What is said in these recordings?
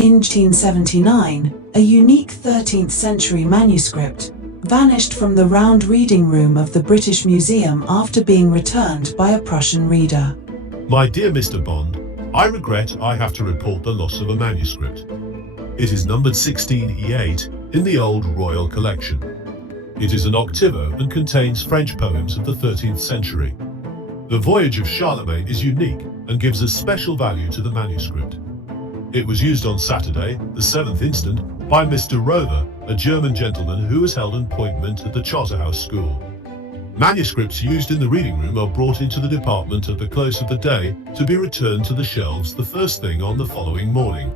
In 1879, a unique 13th century manuscript vanished from the round reading room of the British Museum after being returned by a Prussian reader. My dear Mr. Bond, I regret I have to report the loss of a manuscript. It is numbered 16 E8 in the old Royal Collection. It is an octavo and contains French poems of the 13th century. The Voyage of Charlemagne is unique and gives a special value to the manuscript. It was used on Saturday, the 7th instant, by Mr. Rover, a German gentleman who was held an appointment at the Charterhouse School. Manuscripts used in the reading room are brought into the department at the close of the day to be returned to the shelves the first thing on the following morning.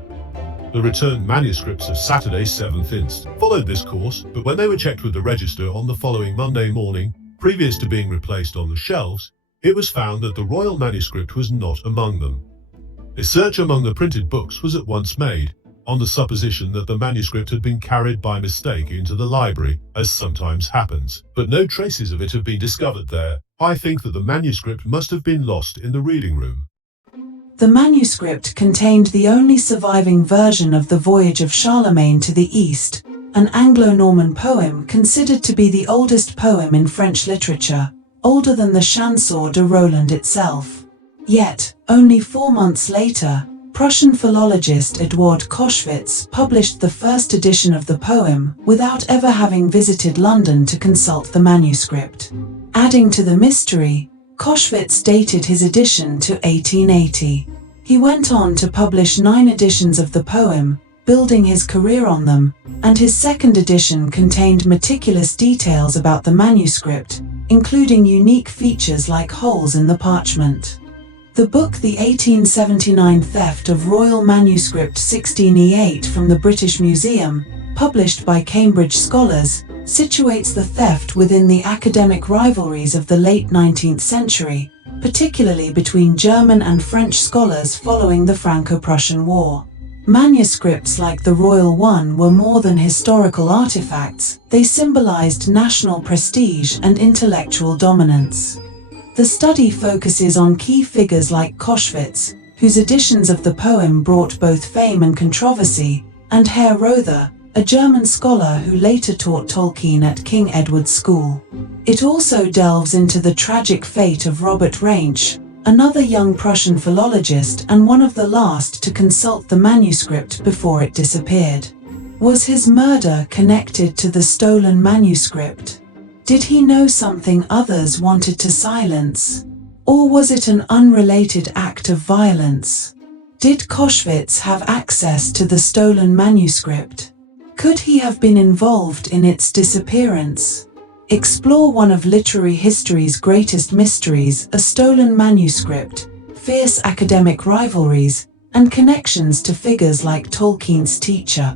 The returned manuscripts of Saturday 7th inst. followed this course, but when they were checked with the register on the following Monday morning, previous to being replaced on the shelves, it was found that the royal manuscript was not among them. A search among the printed books was at once made, on the supposition that the manuscript had been carried by mistake into the library, as sometimes happens, but no traces of it have been discovered there. I think that the manuscript must have been lost in the reading room. The manuscript contained the only surviving version of the Voyage of Charlemagne to the East, an Anglo-Norman poem considered to be the oldest poem in French literature, older than the Chanson de Roland itself. Yet, only 4 months later, Prussian philologist Eduard Koschwitz published the first edition of the poem without ever having visited London to consult the manuscript. Adding to the mystery, Koschwitz dated his edition to 1880. He went on to publish 9 editions of the poem, building his career on them, and his second edition contained meticulous details about the manuscript, including unique features like holes in the parchment. The book The 1879 Theft of Royal Manuscript 16E8 from the British Museum, published by Cambridge scholars, situates the theft within the academic rivalries of the late 19th century, particularly between German and French scholars following the Franco-Prussian War. Manuscripts like the royal one were more than historical artifacts, they symbolized national prestige and intellectual dominance. The study focuses on key figures like Koschwitz, whose editions of the poem brought both fame and controversy, and Herr Rother, a German scholar who later taught Tolkien at King Edward's School. It also delves into the tragic fate of Robert Reinsch, another young Prussian philologist and one of the last to consult the manuscript before it disappeared. Was his murder connected to the stolen manuscript? Did he know something others wanted to silence? Or was it an unrelated act of violence? Did Koschwitz have access to the stolen manuscript? Could he have been involved in its disappearance? Explore one of literary history's greatest mysteries, a stolen manuscript, fierce academic rivalries, and connections to figures like Tolkien's teacher.